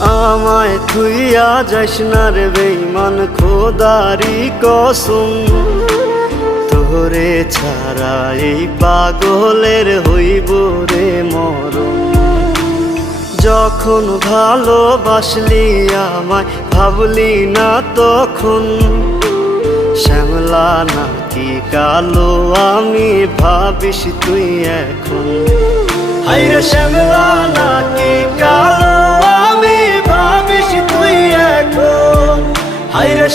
আমায় থুইয়া যাস না রে বেঈমান, খোদারি কসম। তোরে ছাড়া এই পাগলের হইব রে মরণ। যখন ভালোবাসলি আমায় ভাবলি না তখন, শ্যামলা নাকি কালো আমি ভাবিস তুই এখন। হায়রে শ্যামলা নাকি কালো আমি ভাবিস তুই এখন। হায়রে